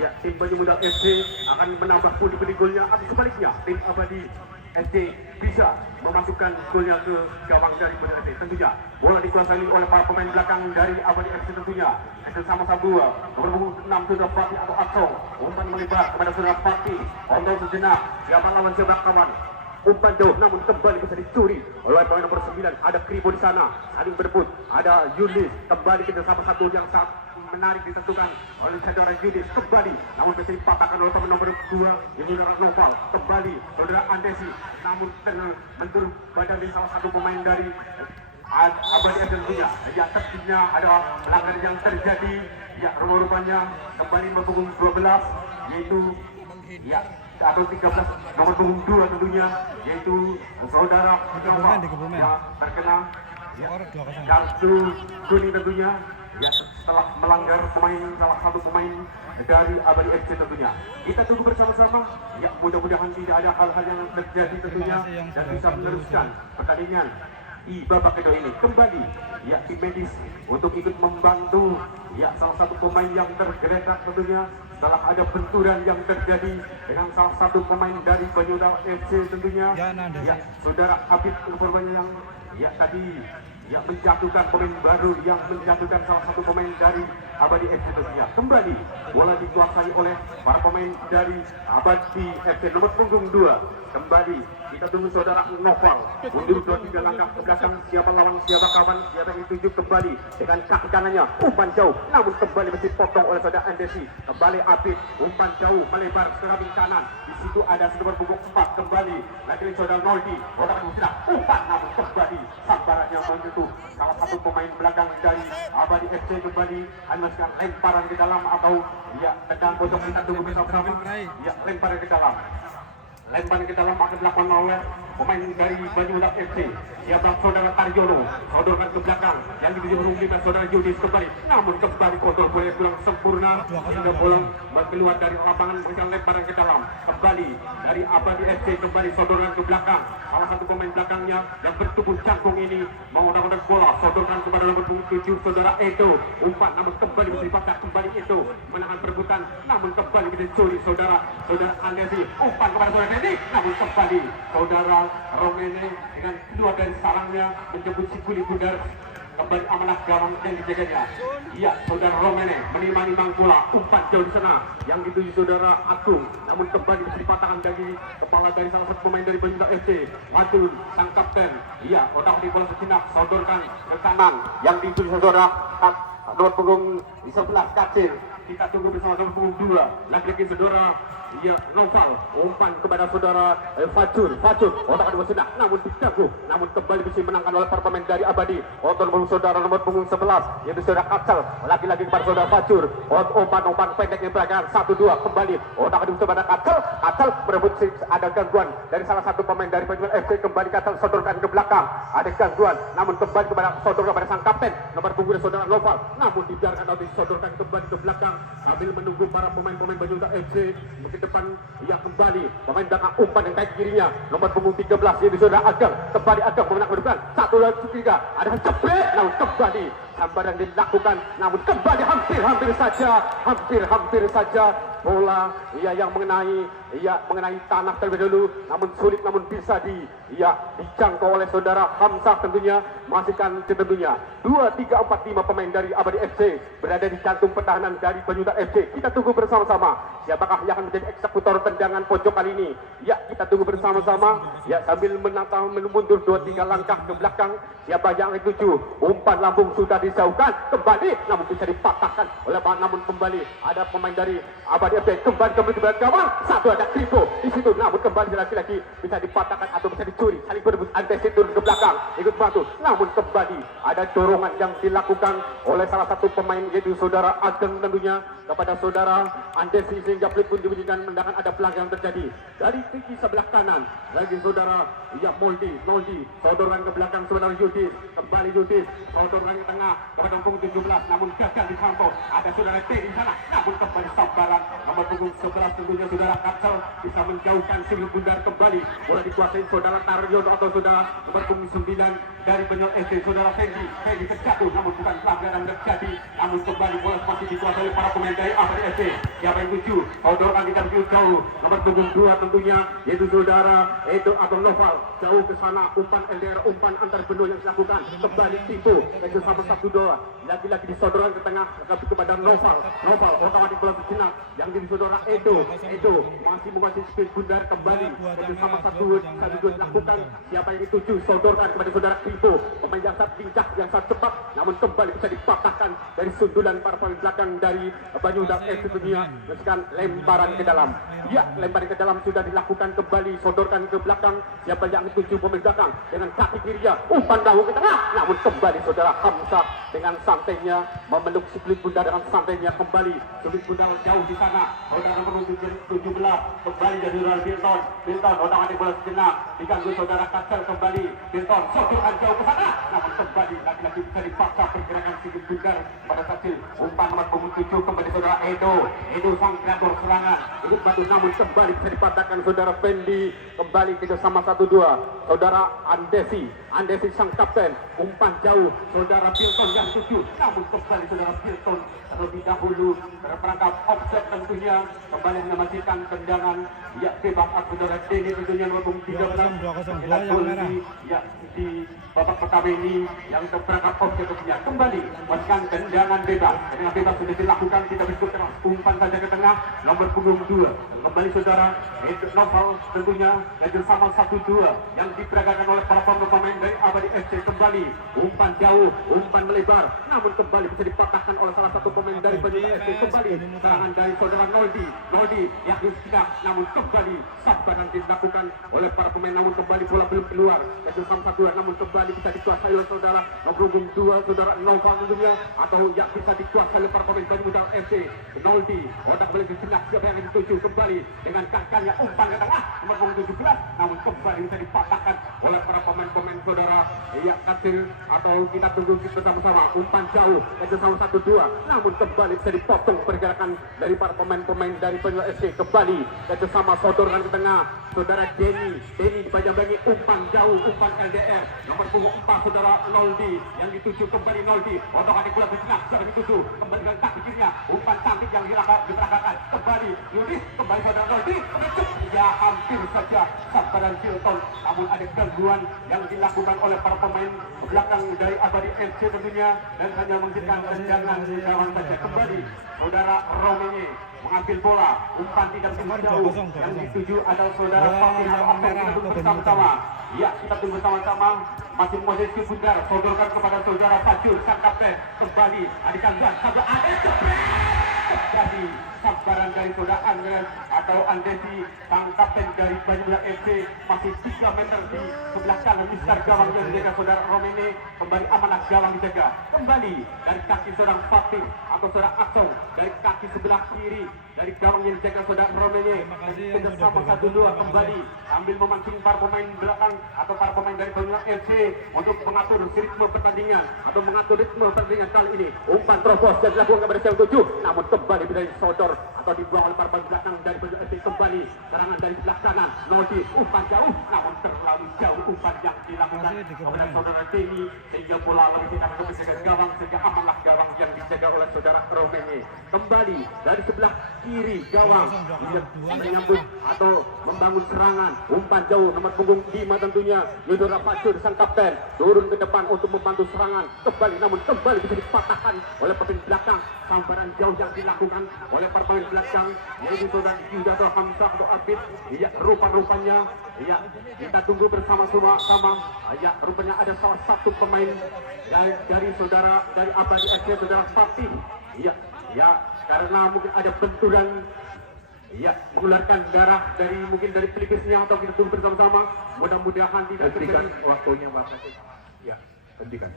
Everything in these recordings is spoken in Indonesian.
Ya, tim Banyu Muda FC akan menambah pundi-pundi golnya, atau sebaliknya tim Abadi FC bisa memasukkan golnya ke gawang dari Banyu FC. Tentunya bola dikuasai oleh para pemain belakang dari Abadi FC tentunya. Akan sama-sama dua, nomor punggung 6 Saudara Fatih atau Atso. Umpan melebar kepada Saudara Fatih. Kontrol sejenak, siapa lawan siapa kawan. Umpan jauh namun kembali bisa dicuri oleh pemain nomor 9. Ada Kribo di sana saling berebut. Ada Yunis kembali ke sama satu yang sangat menarik ditentukan oleh saudara Yunis kembali namun bisa dipatahkan oleh pemain nomor 2 saudara Noval. Kembali saudara Andesi namun menurut badan salah satu pemain dari Abadi FC tentunya. Ya, tertibnya ada pelanggaran yang terjadi. Ya, rumah-rumahnya kembali membangun 12 yaitu ya atau 13 nomor punggung 2 tentunya yaitu saudara Nova ya terkena ya, kartu kuning tentunya ya setelah melanggar salah satu pemain dari Abadi FC tentunya. Kita tunggu bersama-sama ya, mudah-mudahan tidak ada hal-hal yang terjadi tentunya dan bisa meneruskan pertandingan di babak kedua ini. Kembali ya tim medis untuk ikut membantu ya salah satu pemain yang tergeletak tentunya setelah ada benturan yang terjadi dengan salah satu pemain dari Banyu Muda FC tentunya ya saudara Habib yang ya tadi ya menjatuhkan pemain baru yang menjatuhkan salah satu pemain dari Abadi FC tentunya. Kembali bola dikuasai oleh para pemain dari Abadi FC nomor punggung 2. Kembali kita tunggu saudara Noval mundur 2-3 langkah ke belakang, siapa lawan siapa kawan, siapa yang dituju kembali dengan kaki kanannya umpan jauh namun kembali masih potong oleh saudara Andesi. Kembali Abid umpan jauh melebar ke samping kanan, di situ ada nomor punggung 4. Kembali lagi saudara Noldi bola sudah umpan namun kembali sambarannya menyentuh salah satu pemain belakang dari Abadi FC. Kembali memasukkan lemparan ke dalam atau ya tendang pojok. Kita tunggu bersama-sama ya lemparan ke dalam. Lemparan ke dalam akan dilakukan oleh pemain dari Banyu Muda FC. Siapa saudara Tarjono, sodorkan ke belakang yang dituju menunjukkan saudara Yudis kembali, namun kembali kontrol boleh kurang sempurna hingga bola keluar dari lapangan. Memberikan lemparan ke dalam kembali dari Abadi FC. Kembali sodorkan ke belakang salah satu pemain belakangnya yang bertubuh cangkung ini menggunakan bola, sodorkan kepada nomor 7 saudara Edo. Umpan namun kembali bisa dipatah, kembali Edo menahan perebutan namun kembali bisa dicuri saudara Andesi. Umpan kepada saudara Dedi namun kembali saudara Romene dengan keluar dari sarangnya menjemput si kulit bundar. Kembali amanah gawang yang dijaganya. Iya, saudara Romene menimang-nimang bola, umpan jauh di sana yang dituju saudara Agung, namun kembali bisa dipatahkan dari kepala dari salah satu pemain dari Banyu Muda FC. Matun sang kapten, iya, otak di bola sejenak, sodorkan ke kanan yang dituju saudara nomor punggung 11 Kacil. Kita tunggu bersama nomor punggung 2 lagi-lagi saudara ya Noval, umpan kepada saudara Fajur, otak dua sudah namun diganggu, namun kembali bisa menangkan oleh para pemain dari Abadi. Nomor saudara nomor punggung 11 yaitu saudara Kacal, lagi-lagi kepada saudara Fajur. Umpan pendek yang belakang 1-2 kembali otak dua kepada Kacal berebut, ada gangguan dari salah satu pemain dari Banyu Muda FC. Kembali Kacal sodorkan ke belakang, ada gangguan namun kembali kepada sang kapten nomor punggung saudara Noval, namun dibiarkan atau disodorkan kembali ke belakang sambil menunggu para pemain-pemain Banyu Muda FC ke depan. Ya kembali pemain belakang umpan yang kaki kirinya nomor punggung 13 yaitu saudara Agam. Kembali Agam memenang ke depan 1, 2, 3 ada jebret namun kembali sambaran dilakukan namun kembali hampir saja bola yang mengenai tanah terlebih dahulu namun sulit, namun bisa dijangkau oleh saudara Hamzah tentunya. Masihkan tentunya 2, 3, 4, 5 pemain dari Abadi FC berada di jantung pertahanan dari Banyu Muda FC. Kita tunggu bersama-sama siapakah yang akan menjadi eksekutor tendangan pojok kali ini. Ya, kita tunggu bersama-sama ya sambil mundur 2-3 langkah ke belakang. Siapa yang dituju? Umpan lambung sudah dijauhkan kembali namun bisa dipatahkan oleh namun kembali ada pemain dari Abadi FC kembali ke belakang gawang. Satu ada Kripo di situ namun kembali lagi-lagi bisa dipatahkan atau bisa dicuri. Saling berebut, Andesi turun ke belakang ikut bantu namun kembali ada dorongan yang dilakukan oleh salah satu pemain yaitu saudara Ageng tentunya kepada saudara Andesi sehingga pelit pun dibunyikan menandakan ada pelanggaran terjadi dari sisi sebelah kanan. Lagi saudara Moldi sodorkan ke belakang saudara Yudis, kembali Yudis sodorkan ke tengah kepada punggung 17 namun gagal dijangkau. Ada saudara T di sana namun kembali sambaran nomor punggung 11 tentunya saudara Katsel bisa menjauhkan si bundar. Kembali bola dikuasai saudara Taryono atau saudara nomor punggung 9 dari Banyuwangi FC saudara Fendi terjatuh namun bukan pelanggaran terjadi, namun kembali bola masih dikuasai oleh para pemain dari Abadi FC. Siapa yang tuju saudara kita begitu jauh, nomor punggung 2 tentunya yaitu saudara Edo atau Noval jauh ke sana, umpan LDR, umpan antar benua yang dilakukan kembali Tipu yaitu sama 1-2 lagi-lagi disodorkan ke tengah kepada Noval otomatis bola sejenak yang jadi saudara Edo masih menguasai speed bundar kembali yaitu sama 1-2 dilakukan. Siapa yang dituju sodorkan kepada saudara Tipu, pemain yang sangat pincang yang sangat cepat namun kembali bisa dipatahkan dari sundulan para pemain belakang dari Banyuwangi FC tentunya. Menekan lemparan ke dalam, lemparan ke dalam sudah dilakukan kembali, sodorkan ke belakang. Siapa yang dituju pemain belakang dengan kaki kirinya, umpan bahu ke tengah namun kembali saudara Hamzah dengan santainya memeluk split bundar dengan santainya kembali split bundar jauh di sana. Saudara nomor 17 kembali dari saudara Bilton otak-atik bola sejenak diganggu saudara Kacel kembali Bilton sodorkan jauh ke sana namun kembali lagi-lagi bisa dipaksa pergerakan split bundar pada kecil. Umpan nomor 7 kembali saudara Edo sang kreator serangan ikut bantu namun kembali bisa dipatahkan saudara Fendi kembali ke sama 1-2 saudara Andesi sang kapten, umpan jauh saudara Bilton yang 7 namun kembali saudara Bilton terlebih dahulu terperangkap offset tentunya kembali mengamankan tendangan bebas saudara Denny tentunya nomor 13 di babak pertama ini yang terperangkap offset tentunya kembali melakukan tendangan bebas. Tendangan bebas sudah dilakukan, tidak berikut keras umpan saja ke tengah nomor punggung 2 kembali saudara Noval tentunya dan sama 1-2 yang diperagakan oleh para pemain dari Abadi FC. Kembali umpan jauh, umpan melebar namun kembali bisa dipatahkan oleh salah satu pemain dari Banyuwangi FC. Kembali serangan dari saudara Noldi yang tidak namun kembali sabaran dilakukan oleh para pemain namun kembali bola belum keluar dan sama 1-2 namun kembali bisa dikuasai oleh saudara nomor 2 saudara Noval tentunya atau yang bisa dikuasai oleh para pemain Banyuwangi FC. Noldi otak balik sejenak, siapa yang dituju kembali dengan kakinya umpan ke tengah nomor 17 namun kembali bisa dipatahkan oleh para pemain saudara Kacil atau kita tunggu bersama-sama umpan jauh dan sama 1-2 namun kembali bisa dipotong pergerakan dari para pemain dari Banyuwangi FC. Kembali dan sama sodorkan ke tengah saudara Denny Banyuwangi umpan jauh, umpan LDR nomor punggung 4 saudara Noldi yang dituju kembali Noldi otak-atik bola sejenak siapa dituju kembali dengan kaki kirinya umpan cantik yang diperagakan kembali Yudis kembali saudara Noldi hampir saja sabaran Hilton namun ada gangguan yang dilakukan oleh para pemain belakang dari Abadi FC tentunya dan hanya menghasilkan tendangan di gawang saja. Kembali saudara Romene mengambil bola, umpan tidak jauh yang dituju adalah saudara Fatih bersama-sama. Kita tunggu sama-sama masih posisi bundar sodorkan kepada saudara Fajur sang kapten. Kembali adikan saudara terjadi sabaran dari saudara Andres atau Andesi sang kapten dari Banyuwangi FC masih 3 meter di sebelah kanan mister gawang yang dijaga saudara Romene. Kembali amanah gawang dijaga kembali dari kaki seorang Fatih atau saudara Aksong dari kaki sebelah kiri dari gawang yang dijaga saudara Romene. Sudah sama 1-2 kembali ambil memancing para pemain belakang atau para pemain dari Banyuwangi FC untuk mengatur ritme pertandingan atau mengatur ritme pertandingan kali ini. Umpan terobos dan dilakukan kepada yang 7 namun kembali dari sodor atau dibuang oleh para pemain belakang dari Banyuwangi FC. Kembali serangan dari sebelah kanan Noldi umpan jauh namun terlalu jauh umpan yang dilakukan oleh saudara Denny sehingga bola lebih tidak menjaga gawang sehingga amanlah gawang yang dijaga oleh saudara Romene. Kembali dari sebelah kiri gawang menyambut atau membangun serangan umpan jauh nomor punggung 5 tentunya Yudora Fajur sang kapten turun ke depan untuk membantu serangan kembali namun kembali bisa dipatahkan oleh pemain belakang. Sambaran jauh yang dilakukan oleh para pemain belakang yaitu saudara Yudato Hamzah atau Abid. Rupa-rupanya kita tunggu bersama-sama. Rupanya ada salah satu pemain dari saudara dari Abadi FC saudara Fatih. Karena mungkin ada benturan mengeluarkan darah dari mungkin dari pelipisnya atau kita tunggu bersama-sama. Mudah-mudahan tidak terjadi waktunya Bapak. Hentikan.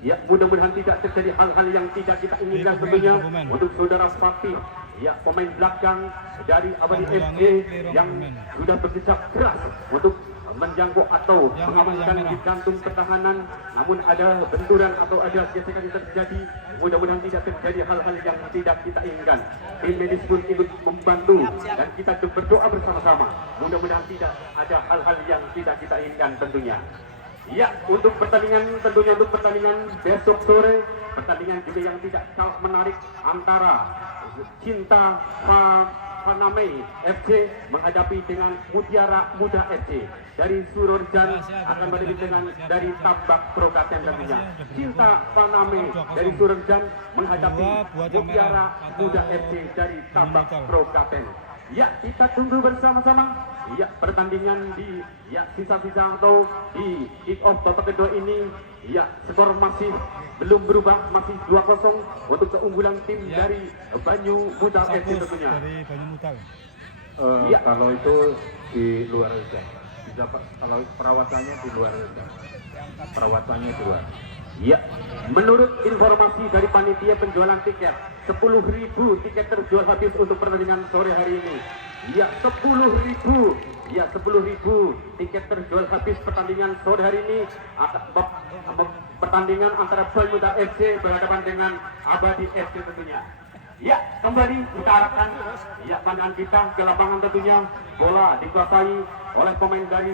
Mudah-mudahan tidak terjadi hal-hal yang tidak kita inginkan tentunya untuk saudara Fatih. Pemain belakang dari Abadi FC yang sudah berjejak keras untuk menjangkau atau mengamankan di kantung pertahanan, namun ada benturan atau ada gesekan yang terjadi. Mudah-mudahan tidak terjadi hal-hal yang tidak kita inginkan. Tim medis pun ikut membantu dan kita berdoa bersama-sama. Mudah-mudahan tidak ada hal-hal yang tidak kita inginkan tentunya. Ya, untuk pertandingan tentunya untuk pertandingan besok sore, pertandingan juga yang tidak kalah menarik antara Cinta Paname FC menghadapi dengan Mutiara Muda FC. Dari Surorjan akan bertemu dengan dari Tambak Prokaten tentunya. Cinta Paname dari Surorjan menghadapi Mutiara Muda FC dari Tambak Prokaten. Ya, kita tunggu bersama-sama. Ya, pertandingan di sisa-sisa atau di kick off babak kedua ini, ya skor masih belum berubah, masih 2-0 untuk keunggulan tim dari Banyu Mutal FC tentunya. Dari Banyu Mutal. Ya. Kalau itu di luar saja. Bisa kalau perawatannya di luar saja. Perawatannya di luar. Ya, menurut informasi dari panitia penjualan tiket, 10.000 tiket terjual habis untuk pertandingan sore hari ini. Ya, 10.000. Ya, 10.000 tiket terjual habis pertandingan sore hari ini. Pertandingan antara Banyu Muda FC berhadapan dengan Abadi FC tentunya. Ya, kembali kita arahkan ya pandangan kita ke lapangan tentunya. Bola dikuasai oleh pemain dari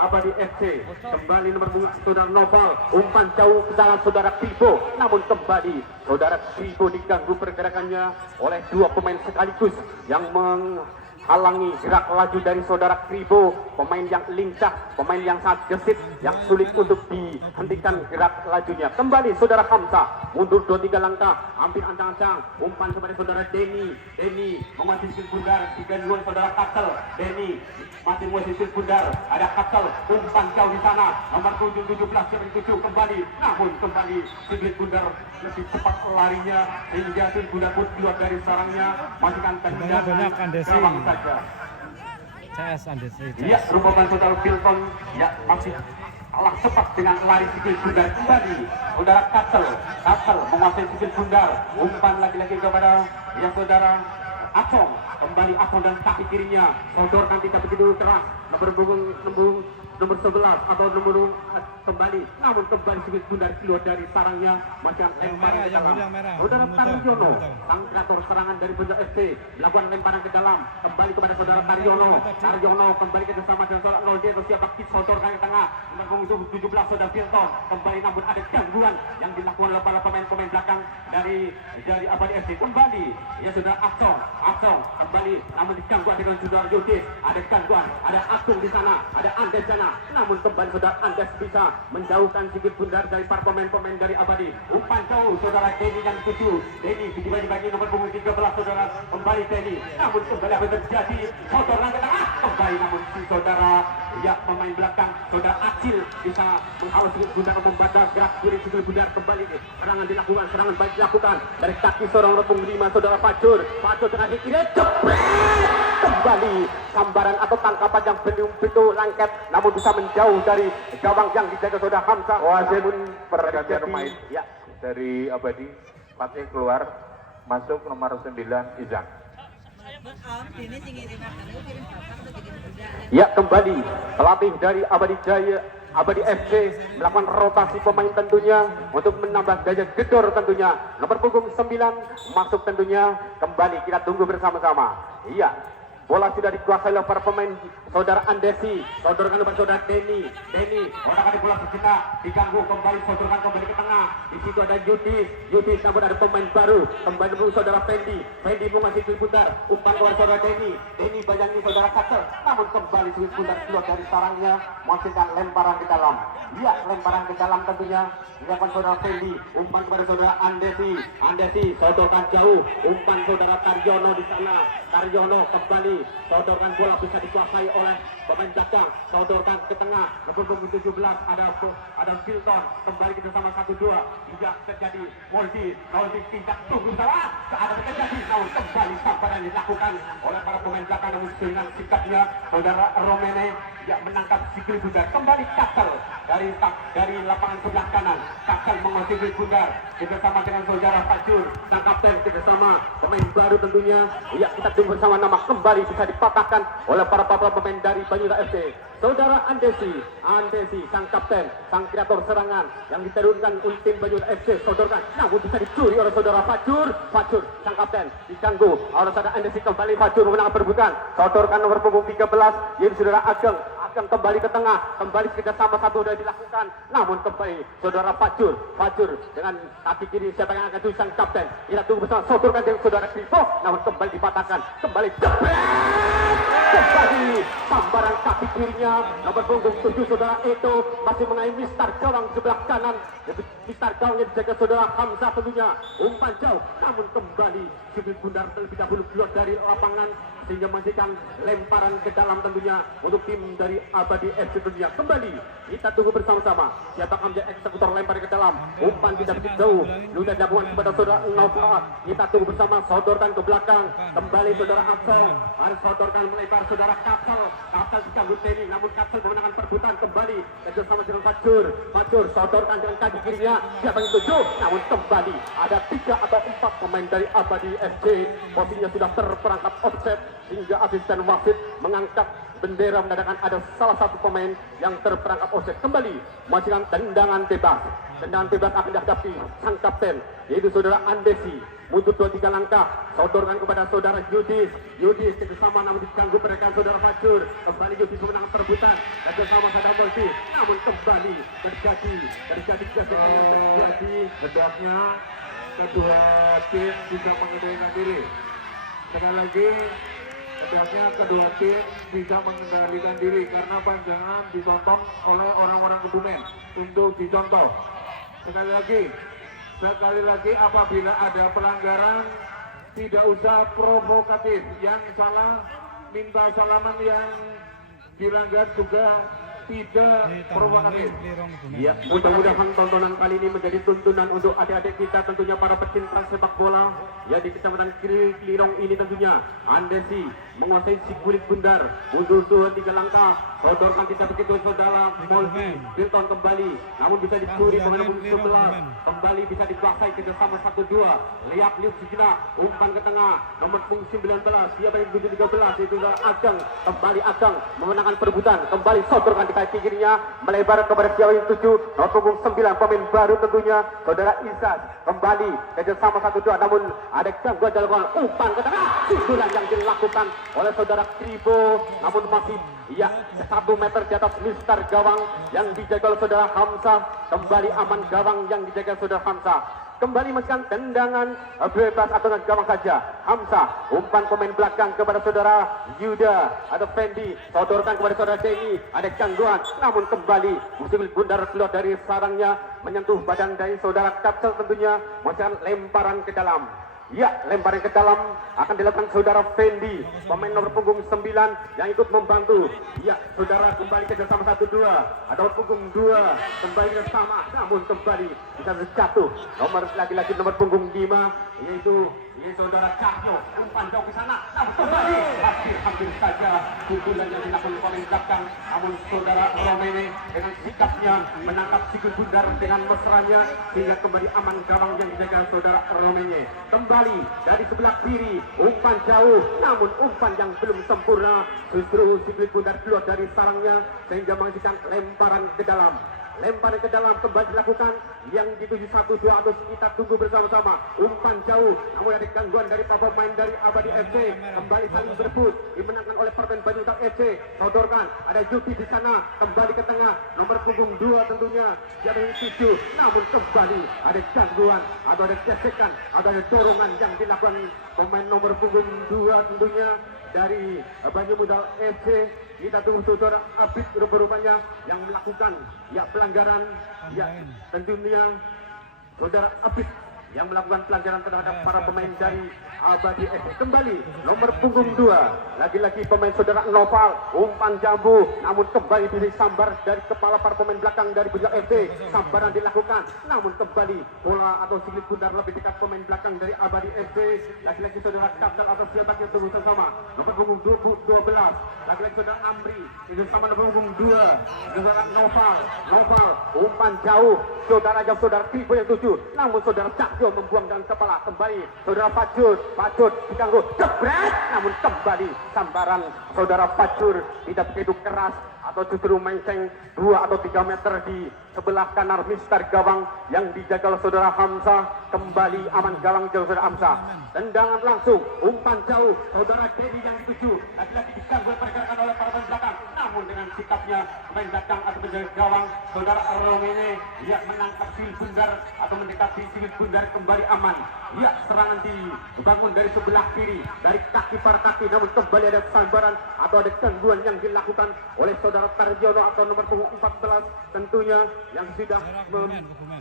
Abadi FC. Kembali nomor 2 saudara Noval, umpan jauh ke dalam saudara Kribo. Namun kembali saudara Kribo diganggu pergerakannya oleh dua pemain sekaligus yang menghalangi gerak laju dari saudara Kribo, pemain yang lincah, pemain yang sangat gesit, yang sulit untuk dihentikan gerak lajunya. Kembali saudara Hamzah mundur 2-3 langkah, hampir ancang-ancang, umpan kepada saudara Denny menguasai skill bundar, digangguan saudara Katsel. Denny masih menguasai skill bundar, ada Katsel, umpan jauh di sana, nomor 17 kembali, namun kembali skill bundar lebih cepat larinya sehingga skill bundar pun keluar dari sarangnya, masukkan tendangan gawang saja. CS Andesi. Ya, rupakan saudara Bilton ya masih kalah cepat dengan lari skill bundar. Kembali saudara Katsel menguasai skill bundar, umpan lagi-lagi kepada ya saudara Acong. Kembali Acong dan kaki kirinya sodorkan tidak begitu keras, nomor 11 atau nomor kembali, namun kembali skill bundar keluar dari sarangnya, macam lemparan ke dalam. Saudara Taryono, sang kreator serangan dari Banjar FC, melakukan lemparan ke dalam, kembali kepada saudara Taryono kembali ke bersama dengan saudara Nolde, siap bakti sodorkan ke tengah, nomor 17 saudara Bilton, kembali namun ada gangguan yang dilakukan oleh para pemain-pemain belakang dari Abadi FC. Kembali ya saudara Acong kembali, namun diganggu dengan saudara Yudis, ada gangguan, ada Agung di sana, ada Andes sana, namun kembali saudara Andes bisa menjauhkan skill bundar dari para pemain-pemain dari Abadi. Umpan jauh saudara Denny yang 7, Denny dibagi-bagi nomor 13 saudara, kembali Denny, namun kembali apa terjadi, sodorkan ke tengah, kembali namun si saudara ya pemain belakang saudara Acil bisa menghalau skill bundar, membaca gerak kiri skill bundar. Kembali serangan baik dilakukan dari kaki seorang nomor 5 saudara Fajur terakhir kiri, jebret, kembali sambaran atau tangkapan yang belum begitu lengket, namun bisa menjauh dari gawang yang dijaga saudara Hamzah. Wasit pergantian pemain ya dari Abadi, Fatih keluar, masuk nomor 9 Izan. Ya, kembali pelatih dari Abadi FC melakukan rotasi pemain tentunya untuk menambah daya gedor tentunya. Nomor punggung 9 masuk tentunya, kembali kita tunggu bersama-sama. Iya, bola sudah dikuasai oleh para pemain saudara Andesi, sodorkan kepada saudara Denny, orang ada bola sejenak, diganggu kembali, sodorkan kembali ke tengah. Di situ ada Yudis, namun ada pemain baru, kembali menunggu saudara Fendi mengasih skill bundar, umpan kepada saudara Denny bayangi saudara Katsel, namun kembali skill bundar keluar dari sarangnya, menghasilkan lemparan ke dalam. Ya, lemparan ke dalam tentunya dilakukan saudara Fendi, umpan kepada saudara Andesi, sodorkan jauh, umpan saudara Taryono di sana, Taryono kembali, sodorkan bola bisa dikuasai oleh pemain belakang, sodorkan ke tengah, nomor 17 ada Bilton, kembali kita sama 1-2, hingga terjadi Moldi tidak tunggu salah, ada terjadi, namun kembali sambaran dilakukan oleh para pemain belakang, namun dengan sikapnya saudara Romene yang menangkap skill bundar. Kembali Katsel dari lapangan sebelah kanan, Katsel menguasai skill bundar bersama dengan saudara Fajur, sang kapten bersama pemain baru tentunya. Ya, kita tunggu bersama, nama kembali bisa dipatahkan oleh para pemain dari Banyu FC. Saudara Andesi, sang kapten, sang kreator serangan yang diturunkan tim Banyu FC, sodorkan, namun bisa dicuri oleh saudara Fajur, sang kapten, diganggu oleh saudara Andesi. Kembali Fajur menang perebutan, sodorkan nomor punggung 13, yaitu saudara Ageng yang kembali ke tengah, kembali kerjasama satu sudah dilakukan, namun kembali saudara Fajur dengan kaki kiri siapa yang akan tulisan kapten, kita tunggu bersama sodorkan dengan saudara Kripo, namun kembali dipatahkan, kembali jebret, kembali sambaran kaki kirinya, nomor punggung 7 saudara Eto masih mengayomi Mister gawang sebelah kanan, Mister gawangnya dijaga saudara Hamzah tentunya, umpan jauh, namun kembali Sigit Bundar terlebih dahulu keluar dari lapangan sehingga menghasilkan lemparan ke dalam tentunya untuk tim dari Abadi FC tentunya. Kembali kita tunggu bersama-sama siapa akan menjadi eksekutor lempar ke dalam, umpan tidak begitu jauh, sudah dilakukan kepada saudara Nova, kita tunggu bersama, sodorkan ke belakang, kembali saudara Axel, harus sodorkan melebar saudara Kapsel diganggu Teni, namun Kapsel memenangkan perebutan, kembali kerjasama dengan Fajur sodorkan dengan kaki kirinya, siapa yang tuju, namun kembali ada 3 atau 4 pemain dari Abadi FC, posisinya sudah terperangkap offset hingga asisten wasit mengangkat bendera menandakan ada salah satu pemain yang terperangkap offset. Kembali memastikan tendangan bebas akan dihadapi sang kapten yaitu saudara Andesi, mundur 2-3 langkah, sodorkan kepada saudara Yudis kerjasama namun diganggu mereka saudara Fajur, kembali Yudis memenangkan perebutan kerjasama saudara Multi, namun kembali terjadi hendaknya kedua tim bisa mengendalikan diri. Sekali lagi, hendaknya kedua tim bisa mengendalikan diri karena panjangan ditonton oleh orang-orang Kebumen untuk dicontoh. Sekali lagi apabila ada pelanggaran tidak usah provokatif, yang salah minta salaman, yang dilanggar juga tidak provokatif. Ya, mudah-mudahan tontonan kali ini menjadi tuntunan untuk adik-adik kita tentunya para pecinta sepak bola ya di kecamatan Klirong ini tentunya. Andesi menguasai si kulit bundar, mundur 2-3 langkah, sodorkan tidak begitu saudara Molvi, Bilton kembali, namun bisa dicuri pemain nomor 11, kembali bisa dikuasai kerjasama 1-2, lihat Liu Sijina, umpan ke tengah, nomor punggung 19, siapa yang 7-13, itu adalah Ageng, kembali Ageng memenangkan perebutan, kembali sodorkan di kaki kirinya, melebar kepada siapa yang 7, nomor punggung 9, pemain baru tentunya, saudara Isas, kembali kerjasama 1-2, namun ada gangguan dalam umpan ke tengah, sundulan yang dilakukan oleh saudara Kribo, namun masih ya 1 meter di atas Mister gawang yang dijaga oleh saudara Hamzah, kembali aman gawang yang dijaga saudara Hamzah, kembali masukkan tendangan bebas atau dengan gawang saja. Hamzah, umpan pemain belakang kepada saudara Yuda atau Fendi, sodorkan kepada saudara Denny, ada gangguan, namun kembali Sigit Bundar keluar dari sarangnya, menyentuh badan dari saudara Kapsel tentunya, masukkan lemparan ke dalam. Ya, lemparan ke dalam akan dilakukan saudara Fendi, pemain nomor punggung 9 yang ikut membantu. Ya, saudara kembali kerjasama 1-2, ada punggung 2 kembali bersama, namun kembali bisa jatuh. Lagi-lagi nomor punggung 5 yaitu saudara Cahyo, umpan jauh ke sana, namun kembali hampir saja pukulan yang dilakukan oleh belakang, namun saudara Romene dengan sikapnya menangkap Sigit Bundar dengan mesranya sehingga kembali aman gawang yang dijaga saudara Romene. Kembali dari sebelah kiri, umpan jauh, namun umpan yang belum sempurna, justru Sigit Bundar keluar dari sarangnya sehingga menghasilkan lemparan ke dalam. Lemparan ke dalam kembali dilakukan yang dituju 1-2 atau kita tunggu bersama-sama, umpan jauh, namun ada gangguan dari pemain dari Abadi FC, kembali saling berebut, dimenangkan oleh pemain Bandung FC, sodorkan, ada Yuti di sana, kembali ke tengah, nomor punggung 2 tentunya, jadi 7, namun kembali ada gangguan, atau ada gesekan, atau ada dorongan yang dilakukan pemain nomor punggung 2 tentunya dari Banyumudal FC. Kita tunggu saudara Abid rupanya yang melakukan ya pelanggaran, ya tentunya saudara Abid yang melakukan pelanggaran terhadap para pemain dari Abadi FC. Kembali nomor punggung 2, lagi-lagi pemain saudara Noval, umpan jambu, namun kembali disambar dari kepala para pemain belakang dari Bujang FC. Sambaran dilakukan, namun kembali bola atau Sigit Bundar lebih dekat pemain belakang dari Abadi FC. Lagi-lagi saudara Kapsel atau siapa yang tunggu sama nomor punggung 12, lagi-lagi saudara Amri itu sama nomor punggung 2, saudara Noval, umpan jauh, saudara Kribo yang 7, namun saudara Cahyo membuang dengan kepala. Kembali saudara Fajur diganggu, jebret, namun kembali sambaran saudara Fajur tidak begitu keras atau justru menceng 2 atau 3 meter di sebelah kanan Mister gawang yang dijaga oleh saudara Hamzah. Kembali aman gawang jauh saudara Hamzah, tendangan langsung, umpan jauh, saudara Dedi yang dituju, lagi-lagi diganggu pergerakan oleh para pemain belakang, namun dengan sikapnya pemain belakang atau penjaga gawang saudara Romene ya menangkap Siwil Bundar atau mendekati Siwil Bundar kembali aman. Ya serangan dibangun dari sebelah kiri dari kaki per kaki, namun kembali ada sambaran atau ada gangguan yang dilakukan oleh saudara Tarjono atau nomor punggung 14 tentunya yang sudah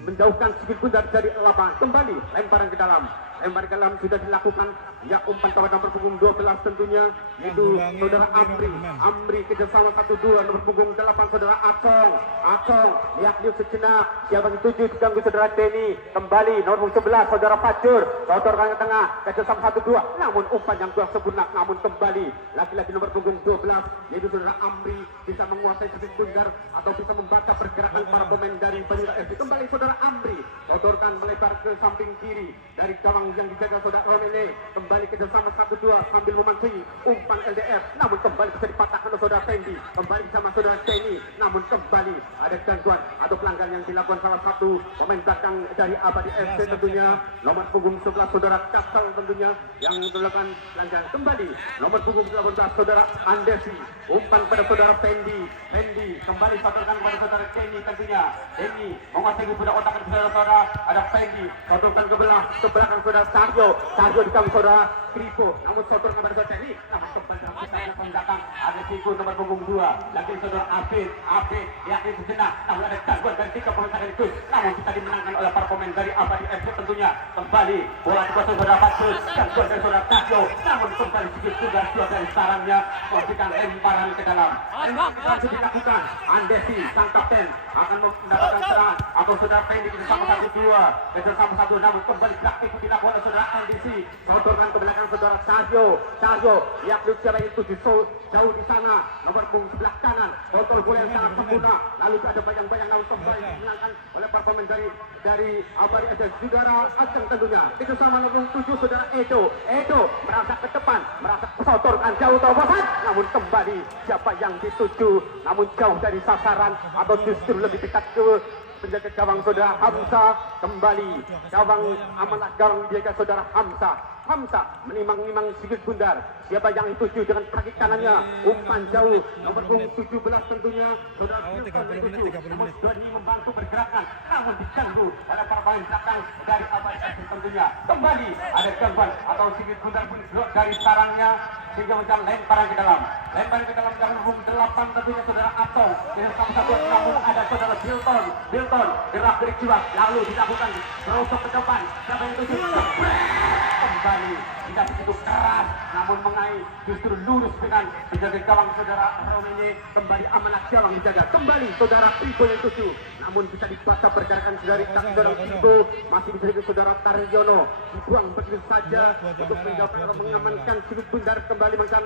menjauhkan Siwil Bundar dari lapangan. Kembali lemparan ke dalam. Lempar ke dalam sudah dilakukan. Ya umpan kepada nomor punggung 12 tentunya itu saudara Amri kerjasama 1-2 nomor punggung 8 saudara Acong lihat liuk sejenak siapa yang tuju diganggu saudara Denny kembali nomor punggung 11 saudara Fajur sodorkan ke tengah kerjasama 1-2 namun umpan yang kurang sempurna namun kembali lagi-lagi nomor punggung 12 yaitu saudara Amri bisa menguasai Siwil Bundar atau bisa membaca pergerakan para pemain dari Banyuwangi FC. Kembali saudara Amri sodorkan melebar ke samping kiri dari gawang yang dijaga saudara Romene kembali kerjasama 1-2 sambil memancing umpan LDF namun kembali bisa dipatahkan oleh saudara Fendi kembali sama saudara Denny namun kembali ada gangguan atau pelanggaran yang dilakukan salah satu pemain belakang dari Abadi FC tentunya nomor punggung 11 saudara Kasal tentunya yang melakukan pelanggaran. Kembali nomor punggung 18 saudara Andesi umpan pada saudara Fendi kembali sodorkan kepada saudara Denny tentunya Denny menguasai budak otak saudara ada Fendi sodorkan ke belakang saudara Sarjo ditanggung saudara Kripo namun sodorkan kepada saudara Denny namun kembali dalam kita belakang ada Siku nomor punggung 2 lagi saudara Abid yakin sejenak namun ada gangguan dari 3 pemain sekaligus namun kita dimenangkan oleh para pemain dari Abadi FC tentunya. Kembali bola dikuasai saudara Bagus gangguan dari saudara Tasyo namun kembali sedikit sudah dua dari sarangnya memberikan lemparan ke dalam. Langsung dilakukan Andesi sang kapten akan mendapatkan serangan atau saudara Fendi bersama 1-2 bersama 1 namun kembali aktif dilakukan oleh saudara Andesi sodorkan ke belakang saudara Sarjo lihat liuk siapa yang tuju jauh di sana nomor punggung sebelah kanan kontrol bola yang sangat sempurna lalu ada bayang-bayang namun kembali dimenangkan oleh para pemain dari Abadi FC saudara Aceng tentunya itu sama nomor 7 saudara Edo merasa ke depan merasa sodorkan jauh terobosan namun kembali siapa yang dituju namun jauh dari sasaran atau justru lebih dekat ke penjaga gawang saudara Hamsa. Kembali gawang amanah gawang dijaga saudara Hamsa menimang-nimang Siwil Bundar siapa yang dituju dengan kaki kanannya umpan jauh nomor punggung 17 tentunya saudara dituju namun Doni membantu pergerakan namun diganggu oleh para pemain belakang dari Abadi FC tentunya. Kembali ada gangguan atau Siwil Bundar pun dari sarangnya sehingga menjadi lemparan ke dalam gawang punggung 8 tentunya saudara Atong dengan satu namun ada saudara Bilton gerak dari jiwa lalu dilakukan terusuk ke depan siapa yang dituju kembali tidak begitu keras namun mengenai justru lurus dengan menjaga gawang saudara Romene kembali amanah gawang dijaga kembali saudara Pigo yang tuju namun bisa dibaca pergerakan dari saudara Pigo masih bisa saudara Tarjono dibuang begitu saja untuk mengamankan Siwil Bundar kembali melakukan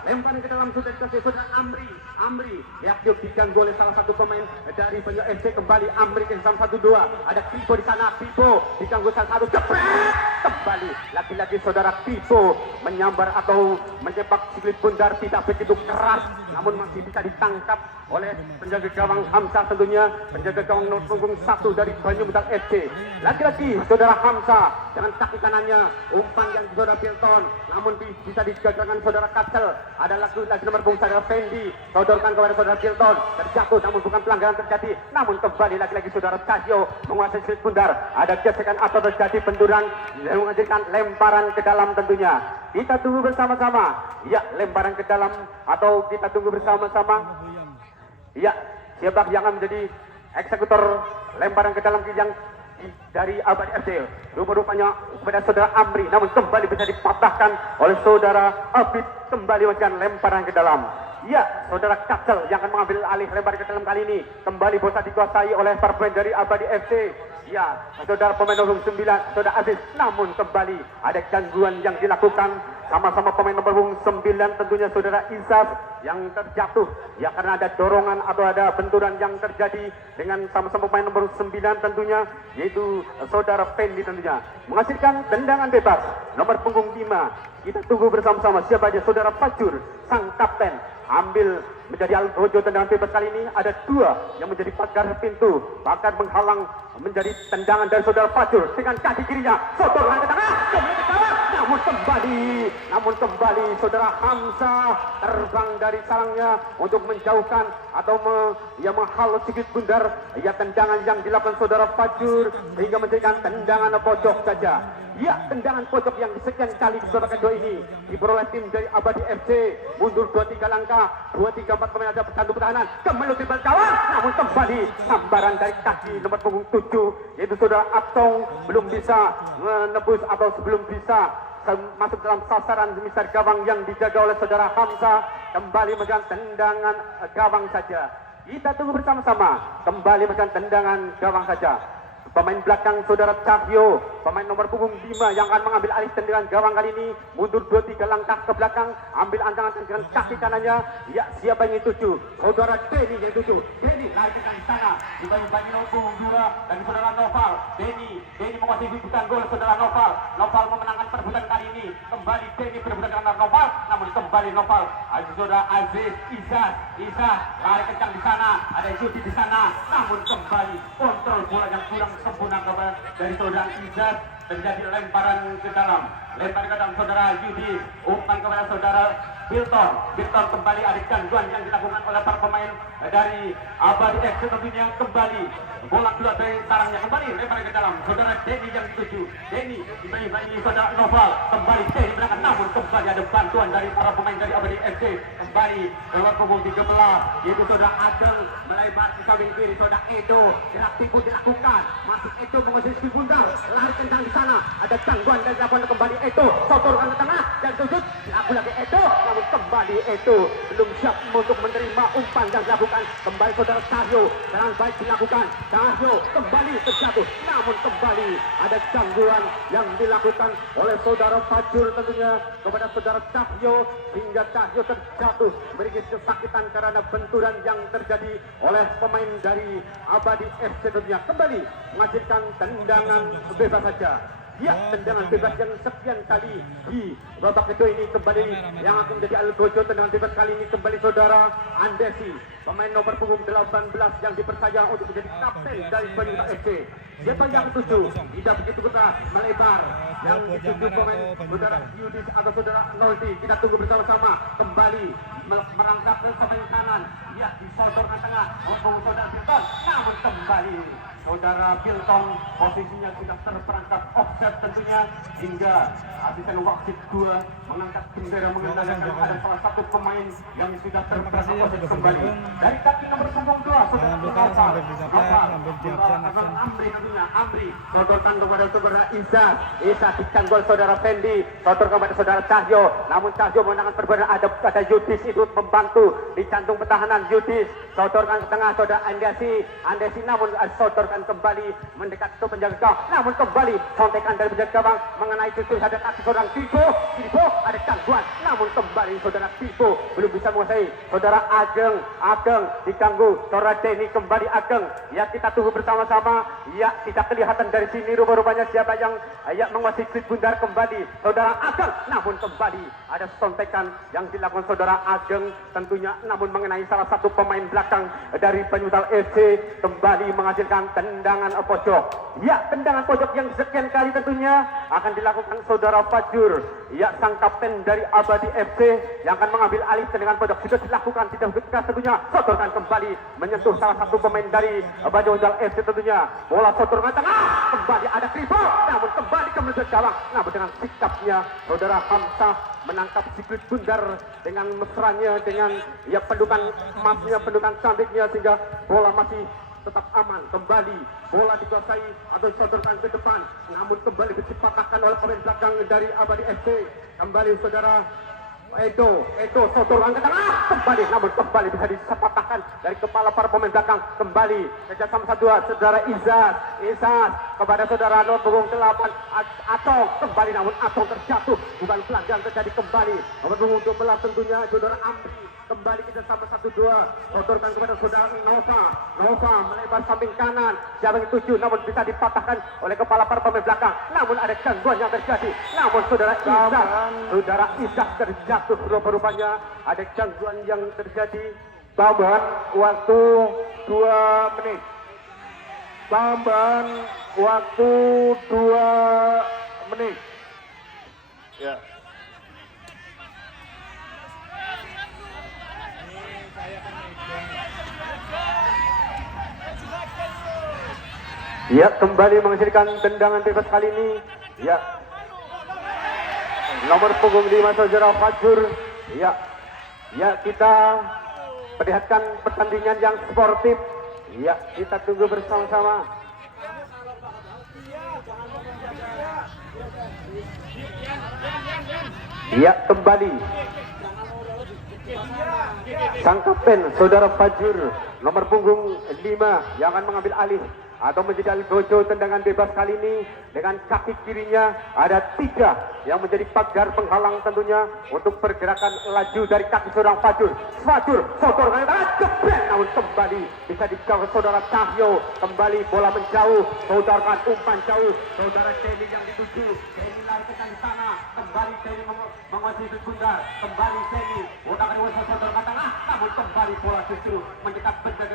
lemparan ke dalam sudah dikasih saudara Amri lihat yuk diganggu oleh salah satu pemain dari Banyuwangi FC kembali Amri ke dalam 1-2 ada Pigo di sana Pigo diganggu salah satu jepret kembali lagi-lagi saudara Pipo menyambar atau menjebak Siwil Bundar tidak begitu keras namun masih bisa ditangkap oleh penjaga gawang Hamsa tentunya penjaga gawang nomor punggung 1 dari Banyuwangi FC. Lagi-lagi saudara Hamsa dengan kaki kanannya umpan yang saudara Bilton namun bisa digagalkan saudara Kacel ada lagi nomor punggung saudara Fendi sodorkan kepada saudara Bilton terjatuh namun bukan pelanggaran terjadi namun kembali lagi-lagi saudara Tasyo menguasai Siwil Bundar ada gesekan atau terjadi benturan yang menghasilkan lemparan ke dalam tentunya. Kita tunggu bersama-sama ya lemparan ke dalam atau kita tunggu bersama-sama ya siapa yang akan menjadi eksekutor lemparan ke dalam yang dari Abadi FC rupanya kepada saudara Amri namun kembali bisa dipatahkan oleh saudara Abid kembali melakukan lemparan ke dalam. Ya, saudara Kacel yang akan mengambil alih lemparan ke dalam kali ini kembali bola dikuasai oleh para pemain dari Abadi FC. Ya, saudara pemain nomor 9 saudara Aziz namun kembali ada gangguan yang dilakukan sama-sama pemain nomor 9 tentunya saudara Isas yang terjatuh ya karena ada dorongan atau ada benturan yang terjadi dengan sama-sama pemain nomor 9 tentunya yaitu saudara Fendi tentunya menghasilkan tendangan bebas nomor punggung 5. Kita tunggu bersama-sama siapa aja saudara Fajur sang kapten ambil menjadi algojo tendangan bebas kali ini ada 2 yang menjadi pagar pintu bahkan menghalang menjadi tendangan dari saudara Fajur dengan kaki kirinya sodorkan ke tengah namun namun kembali saudara Hamzah terbang dari sarangnya untuk menjauhkan atau menghalau Sigit Bundar. Ya, tendangan yang dilakukan saudara Fajur sehingga menjadikan tendangan pojok saja. Ya, tendangan pojok yang sekian kali di babak kedua ini diperoleh tim dari Abadi FC. Mundur 2-3 langkah, 2-3-4 pemain ada satu pertahanan, kembali timbal kawan, namun kembali sambaran dari kaki nomor punggung 7 yaitu saudara Atong belum bisa menebus atau sebelum bisa masuk dalam sasaran misal gawang yang dijaga oleh saudara Hamzah. Kembali megang tendangan gawang saja. Kita tunggu bersama-sama. Kembali megang tendangan gawang saja. Pemain belakang saudara Cahyo, pemain nomor punggung 5 yang akan mengambil alih tendangan gawang kali ini, mundur 2-3 langkah ke belakang, ambil ancangan dengan kaki kanannya. Ya, siapa yang dituju? Saudara Denny yang dituju. Denny lari ke sana, dibantu nomor punggung 2 dan saudara Noval. Denny menguasai bukan gol saudara Noval. Noval memenangkan perebutan kali ini. Kembali Denny berebutan dengan Noval, namun kembali Noval. Saudara Aziz, Izat lari kencang di sana, ada Yudi di sana, namun kembali kontrol bola yang kurang sempurna dari saudara Izat. Terjadi lemparan ke dalam saudara Yudi, umpan kepada saudara Bilton kembali, ada gangguan yang dilakukan oleh para pemain dari Abadi FC tentunya. Kembali bola keluar dari sarangnya, kembali lemparan ke dalam saudara Denny yang dituju. Denny dibayi saudara Noval, kembali Denny berangkat, namun kembali ada bantuan dari para pemain dari Abadi FC. Kembali lewat punggung 13 yaitu saudara Ageng melebar di samping kiri saudara Edo, gerak tipu dilakukan, masuk Edo menguasai si Bundar, lari kencang di sana, ada gangguan dan dilakukan kembali Edo, sotorkan ke tengah dan sudut, dilakukan lagi Edo, namun kembali Edo belum siap untuk menerima umpan yang dilakukan. Kembali saudara Cahyo, dengan baik dilakukan, Cahyo kembali terjatuh, namun kembali ada gangguan yang dilakukan oleh saudara Fajur tentunya kepada saudara Cahyo hingga Cahyo terjatuh memiliki kesakitan karena benturan yang terjadi oleh pemain dari Abadi FC tentunya. Kembali menghasilkan tendangan bebas saja. Ya, tendangan bebas yang sekian kali di babak kedua ini kembali yang akan menjadi Algojo. Tendangan bebas kali ini kembali saudara Andesi, pemain nomor punggung 18 yang dipercaya untuk menjadi kapten dari Banyumas FC. Siapa yang tuju? Tidak begitu keras, melebar. Yang dituju pemain saudara Yudis atau saudara Noldi. Kita tunggu bersama-sama. Kembali merangkap ke samping kanan. Ya, disodorkan tengah. Punggung saudara Bilton. Namun kembali saudara Bilton posisinya sudah terperangkap offset tentunya, hingga asisten wasit 2 mengangkat bendera menandakan ada salah satu pemain yang sudah terperangkap offset kembali dari kaki nomor punggung 2 saudara Amri sodorkan kepada saudara Isa dicanggol saudara Fendi, sodor kepada saudara Cahyo, namun Cahyo menangkan perbuatan ada pada Yudis itu membantu di jantung pertahanan. Yudis sodorkan ke tengah saudara Andesi namun sodorkan kembali mendekat ke penjaga gawang, namun kembali sontekan dari penjaga gawang mengenai Yudis, ada kaki saudara Tibo ada gangguan, namun kembali saudara Tibo belum bisa menguasai saudara Ageng diganggu saudara Denny, kembali Ageng. Ya, kita tunggu bersama-sama. Ya, tidak kelihatan dari sini rupa-rupanya siapa yang menguasai Sigit Bundar. Kembali saudara Ageng, namun kembali ada sontekan yang dilakukan saudara Ageng tentunya, namun mengenai salah satu pemain belakang dari Banyumas FC. Kembali menghasilkan tendangan pojok. Ya, tendangan pojok yang sekian kali tentunya akan dilakukan saudara Fajur, ya, sang kapten dari Abadi FC yang akan mengambil alih tendangan pojok. Sudah dilakukan, tidak keras tentunya, sodorkan kembali menyentuh salah satu pemain dari Banyumas FC tentunya. Bola sodorkan tengah, kembali ada Kribo, namun kembali ke menuju gawang, namun dengan sikapnya saudara Hamzah menangkap Sigit Bundar dengan mesranya, dengan pelukan emasnya, pelukan cantiknya, sehingga bola masih tetap aman. Kembali bola dikuasai atau disodorkan ke depan, namun kembali dipatahkan oleh pemain belakang dari Abadi FC. Kembali saudara Edo sodorkan ke tengah, kembali namun kembali bisa disepatahkan dari kepala para pemain belakang. Kembali kerjasama dua saudara Izat kepada saudara nomor punggung 8 Atong, kembali namun Atong terjatuh, bukan pelanggaran terjadi. Kembali nomor punggung 12 tentunya saudara Amri, kembali kita sama 1-2, sodorkan kepada saudara Nova melebar samping kanan, siapa yang tuju, namun bisa dipatahkan oleh kepala para pemain belakang, namun ada gangguan yang terjadi, namun saudara Izak terjatuh. Rupa-rupanya ada gangguan yang terjadi. Tambahan waktu 2 menit. Tambahan waktu 2 menit. Ya. Ya, kembali menghasilkan tendangan bebas kali ini. Ya. Nomor punggung 5 saudara Fajur. Ya. Ya, kita perlihatkan pertandingan yang sportif. Ya, kita tunggu bersama-sama. Ya, kembali sang kapten saudara Fajur nomor punggung 5 yang akan mengambil alih atau menjadi alih bojo tendangan bebas kali ini. Dengan kaki kirinya ada 3 yang menjadi pagar penghalang tentunya untuk pergerakan laju dari kaki seorang Fajur. Fajur sodorkan jebret, namun kembali bisa dijauh saudara Cahyo. Kembali bola menjauh, sodorkan umpan jauh saudara Kenny yang dituju. Kenny lari ke sana, kembali Kenny menguasai bundar, kembali Kenny bola kedua sodorkan tengah, namun kembali bola justru mendekat benda